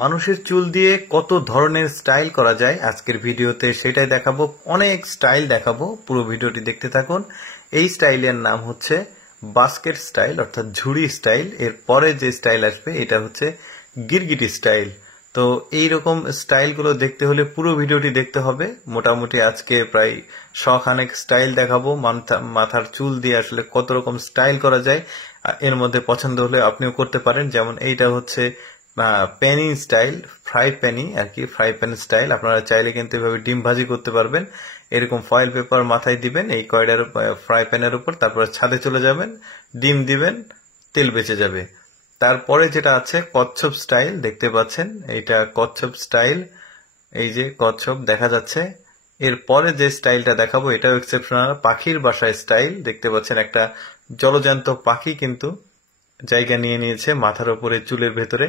মানুষের চুল দিয়ে কত ধরনের স্টাইল করা যায় আজকের ভিডিওতে সেটাই দেখাবো। অনেক স্টাইল দেখাবো, পুরো ভিডিওটি দেখতে থাকুন। এই স্টাইলের নাম হচ্ছে বাস্কেট স্টাইল অর্থাৎ ঝুড়ি স্টাইল। এর পরে যে স্টাইল আসবে এটা হচ্ছে গিরগিটি স্টাইল। তো এইরকম স্টাইলগুলো দেখতে হলে পুরো ভিডিওটি দেখতে হবে। মোটামুটি আজকে প্রায় শখানেক স্টাইল দেখাবো। মাথার চুল দিয়ে আসলে কত রকম স্টাইল করা যায়, এর মধ্যে পছন্দ হলে আপনিও করতে পারেন। যেমন এইটা হচ্ছে প্যানি স্টাইল, ফ্রাই প্যানি আর কি, ফ্রাই প্যান স্টাইল। আপনারা চাইলে কিন্তু এভাবে ডিম ভাজি করতে পারবেন। এরকম ফয়েল পেপার মাথায় দিবেন এই কয়ডার ফ্রাই প্যানের উপর, তারপরে ছাদে চলে যাবেন, ডিম দিবেন, তেল বেঁচে যাবে। তারপরে যেটা আছে কচ্ছপ স্টাইল, দেখতে পাচ্ছেন এইটা কচ্ছপ স্টাইল, এই যে কচ্ছপ দেখা যাচ্ছে। এরপরে যে স্টাইলটা দেখাবো এটাও এক্সেপশনাল, পাখির বাসায় স্টাইল। দেখতে পাচ্ছেন একটা জলজান্ত পাখি কিন্তু জায়গা নিয়ে নিয়েছে মাথার উপরে, চুলের ভেতরে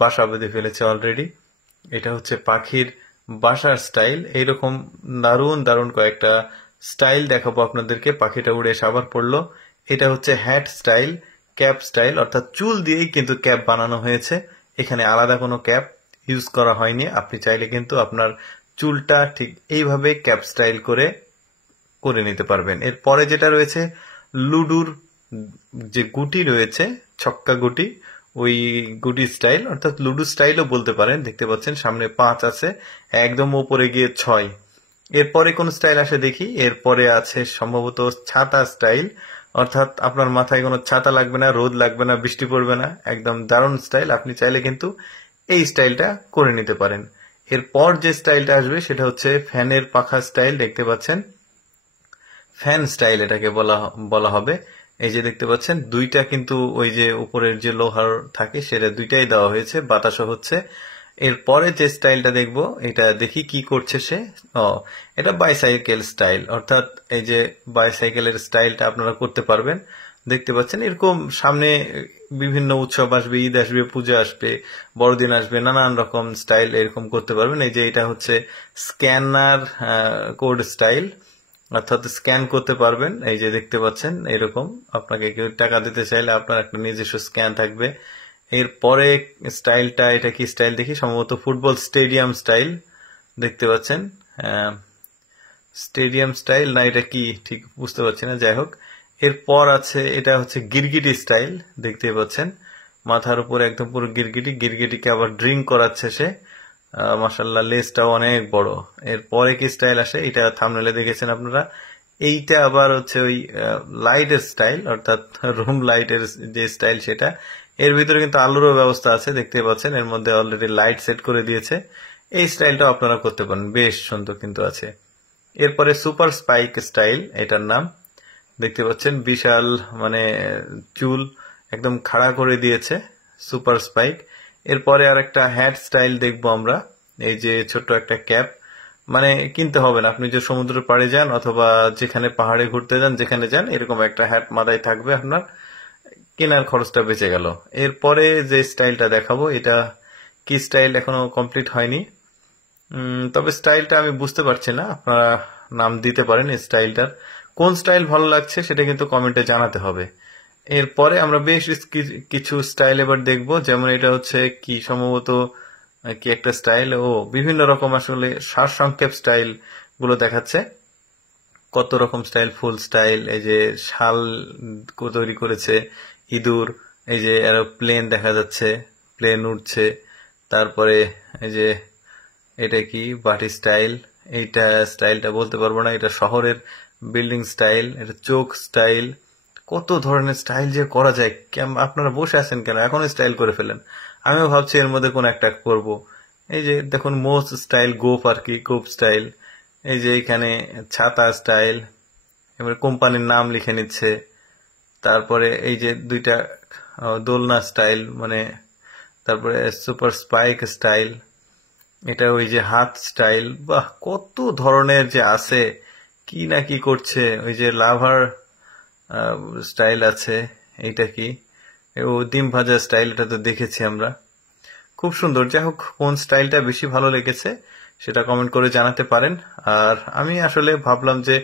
বাসা বেঁধে ফেলেছে অলরেডি। এটা হচ্ছে পাখির বাসার স্টাইল। এইরকম দারুণ দারুণ কয়েকটা স্টাইল দেখাবো আপনাদেরকে। পাখিটা উড়ে এসে আবার পড়লো। এটা হচ্ছে হ্যাট স্টাইল, ক্যাপ স্টাইল, অর্থাৎ চুল দিয়েই কিন্তু ক্যাপ বানানো হয়েছে। এখানে আলাদা কোনো ক্যাপ ইউজ করা হয়নি। আপনি চাইলে কিন্তু আপনার চুলটা ঠিক এইভাবে ক্যাপ স্টাইল করে করে নিতে পারবেন। এরপরে যেটা রয়েছে লুডুর যে গুটি রয়েছে, ছক্কা গুটি, ওই গুটি স্টাইল অর্থাৎ লুডু স্টাইলও বলতে পারেন। দেখতে পাচ্ছেন সামনে 5 আছে, একদম উপরে গিয়ে 6। এরপরে কোন স্টাইল আসে দেখি। এরপরে আছে সম্ভবত ছাতা স্টাইল, অর্থাৎ আপনার মাথায় কোনো ছাতা লাগবে না, রোদ লাগবে না, বৃষ্টি পড়বে না, একদম দারুণ স্টাইল। আপনি চাইলে কিন্তু এই স্টাইলটা করে নিতে পারেন। এরপর যে স্টাইলটা আসবে সেটা হচ্ছে ফ্যানের পাখা স্টাইল। দেখতে পাচ্ছেন ফ্যান স্টাইল এটাকে বলা হবে। এই যে দেখতে পাচ্ছেন দুইটা কিন্তু ওই যে উপরের যে লোহার থাকে সেটা দুইটাই দেওয়া হয়েছে, বাতাসও হচ্ছে। এরপরে যে স্টাইলটা দেখবো এটা দেখি কি করছে সে। এটা বাইসাইকেল স্টাইল, অর্থাৎ এই যে বাইসাইকেলের স্টাইলটা আপনারা করতে পারবেন। দেখতে পাচ্ছেন এরকম সামনে বিভিন্ন উৎসব আসবে, ঈদ আসবে, পূজা আসবে, বড়দিন আসবে, নানান রকম স্টাইল এরকম করতে পারবেন। এই যে এটা হচ্ছে স্ক্যানার কোড স্টাইল, অর্থাৎ স্ক্যান করতে পারবেন। এই যে দেখতে পাচ্ছেন এরকম আপনাকে কেউ টাকা দিতে চাইলে আপনার একটা নিজস্ব স্ক্যান থাকবে। এরপরে স্টাইলটা এটা কি স্টাইল দেখি, সম্ভবত ফুটবল স্টেডিয়াম স্টাইল। দেখতে পাচ্ছেন স্টেডিয়াম স্টাইল, না এটা কি ঠিক বুঝতে পারছি না, যাই হোক। এরপর আছে এটা হচ্ছে গিরগিটি স্টাইল। দেখতে পাচ্ছেন মাথার উপরে একদম পুরো গিরগিটি, গিরগিটিকে আবার ড্রিঙ্ক করাচ্ছে সে। মাশাআল্লাহ, লেজটাও অনেক বড়। এরপরে কি স্টাইল আসে এটা থাম্বনেলে দেখেছেন আপনারা। এইটা আবার হচ্ছে ওই লাইটের স্টাইল, অর্থাৎ রুম লাইটের যে স্টাইল সেটা। এর ভিতরে কিন্তু আলোরও ব্যবস্থা আছে, দেখতে পাচ্ছেন এর মধ্যে অলরেডি লাইট সেট করে দিয়েছে। এই স্টাইলটাও আপনারা করতে পারেন, বেশ সুন্দর কিন্তু আছে। এরপরে সুপার স্পাইক স্টাইল এটার নাম। দেখতে পাচ্ছেন বিশাল মানে চুল একদম খাড়া করে দিয়েছে, সুপার স্পাইক। এরপরে আর একটা হ্যাট স্টাইল দেখবো আমরা। এই যে ছোট্ট একটা ক্যাপ, মানে কিনতে হবে না, আপনি যে সমুদ্রের পাড়ে যান অথবা যেখানে পাহাড়ে ঘুরতে যান, যেখানে যান এরকম একটা হ্যাট মাথায় থাকবে, আপনার কেনার খরচটা বেঁচে গেল। এরপরে যে স্টাইলটা দেখাবো এটা কি স্টাইল এখনো কমপ্লিট হয়নি, তবে স্টাইলটা আমি বুঝতে পারছি না, আপনারা নাম দিতে পারেন এই স্টাইলটার। কোন স্টাইল ভালো লাগছে সেটা কিন্তু কমেন্টে জানাতে হবে। এরপরে আমরা বেশ কিছু স্টাইল এবার দেখবো। যেমন এটা হচ্ছে কি সম্ভবত কি একটা স্টাইল, বিভিন্ন রকম আসলে সারসংক্ষেপ স্টাইল গুলো দেখাচ্ছে। কত রকম স্টাইল, ফুল স্টাইল, এই যে শাল তৈরি করেছে, ইঁদুর, এই যে এরোপ্লেন দেখা যাচ্ছে, প্লেন উঠছে। তারপরে এই যে এটা কি বাটি স্টাইল, এইটা স্টাইলটা বলতে পারবো না, এটা শহরের বিল্ডিং স্টাইল। এটা চোখ স্টাইল। কত ধরনের স্টাইল যে করা যায়, আপনারা বসে আছেন কেন, এখন স্টাইল করে ফেলেন। আমিও ভাবছি এর মধ্যে কোন একটা করব। এই যে দেখুন মোস স্টাইল, গোপ আর কি, গোপ স্টাইল। এই যে এখানে ছাতা স্টাইল, এবার কোম্পানির নাম লিখে নিচ্ছে। তারপরে এই যে দুইটা দোলনা স্টাইল, মানে তারপরে সুপার স্পাইক স্টাইল, এটা ওই যে হাত স্টাইল। বাহ, কত ধরনের যে আছে, কি না কি করছে। ওই যে লাভার স্টাইল আছে, এইটা কি, ও ডিম ভাজা স্টাইল, এটা তো দেখেছি আমরা, খুব সুন্দর। যাই হোক, কোন স্টাইলটা বেশি ভালো লেগেছে সেটা কমেন্ট করে জানাতে পারেন। আর আমি আসলে ভাবলাম যে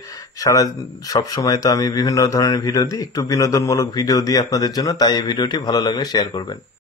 সব সময় তো আমি বিভিন্ন ধরনের ভিডিও দিই, একটু বিনোদনমূলক ভিডিও দিই আপনাদের জন্য, তাই এই ভিডিওটি ভালো লাগলে শেয়ার করবেন।